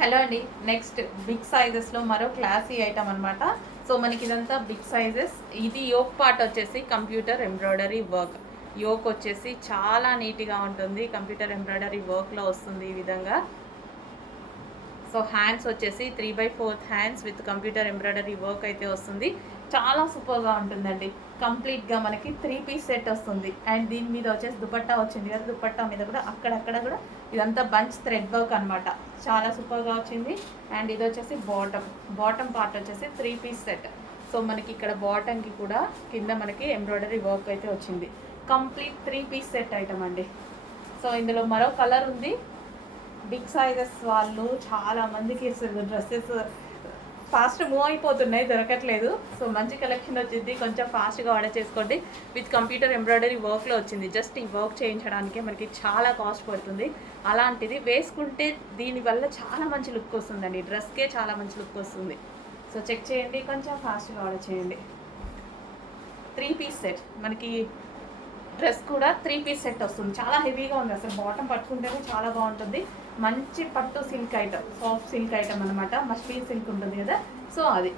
Hello అండి. Next big సైజెస్లో మరో classy item అనమాట. సో మనకి ఇదంతా బిగ్ సైజెస్. ఇది యోక్ పార్ట్ వచ్చేసి కంప్యూటర్ ఎంబ్రాయిడరీ వర్క్. యోక్ వచ్చేసి చాలా నీట్గా ఉంటుంది, కంప్యూటర్ ఎంబ్రాయిడరీ వర్క్లో వస్తుంది ఈ విధంగా. సో హ్యాండ్స్ వచ్చేసి 3/4 hands with computer embroidery work అయితే వస్తుంది. చాలా సూపర్గా ఉంటుందండి. కంప్లీట్గా మనకి 3 పీస్ సెట్ వస్తుంది. అండ్ దీని మీద వచ్చేసి దుపట్టా వచ్చింది కదా, దుపట్టా మీద కూడా అక్కడక్కడ కూడా ఇదంతా బంచ్ థ్రెడ్ వర్క్ అనమాట. చాలా సూపర్గా వచ్చింది. అండ్ ఇది వచ్చేసి బాటమ్ పార్ట్ వచ్చేసి 3 పీస్ సెట్. సో మనకి ఇక్కడ బాటమ్కి కూడా కింద మనకి ఎంబ్రాయిడరీ వర్క్ అయితే వచ్చింది. కంప్లీట్ 3 పీస్ సెట్ ఐటమ్ అండి. సో ఇందులో మరో కలర్ ఉంది. బిగ్ సైజెస్ వాళ్ళు చాలా మందికి డ్రెస్సెస్ ఫాస్ట్ మూవ్ అయిపోతున్నాయి, దొరకట్లేదు. సో మంచి కలెక్షన్ వచ్చింది, కొంచెం ఫాస్ట్గా ఆర్డర్ చేసుకోండి. విత్ కంప్యూటర్ ఎంబ్రాయిడరీ వర్క్లో వచ్చింది. జస్ట్ ఈ వర్క్ చేయించడానికే మనకి చాలా కాస్ట్ పడుతుంది. అలాంటిది వేసుకుంటే దీనివల్ల చాలా మంచి లుక్ వస్తుందండి, డ్రెస్కే చాలా మంచి లుక్ వస్తుంది. సో చెక్ చేయండి, కొంచెం ఫాస్ట్గా ఆర్డర్ చేయండి. 3 పీస్ సెట్ మనకి డ్రెస్ కూడా 3 పీస్ సెట్ వస్తుంది. చాలా హెవీగా ఉంది, అసలు బాటమ్ పట్టుకుంటేనే చాలా బాగుంటుంది. మంచి పట్టు silk item, soft silk item అనమాట. మస్లిన్ సిల్క్ ఉంటుంది కదా, సో అది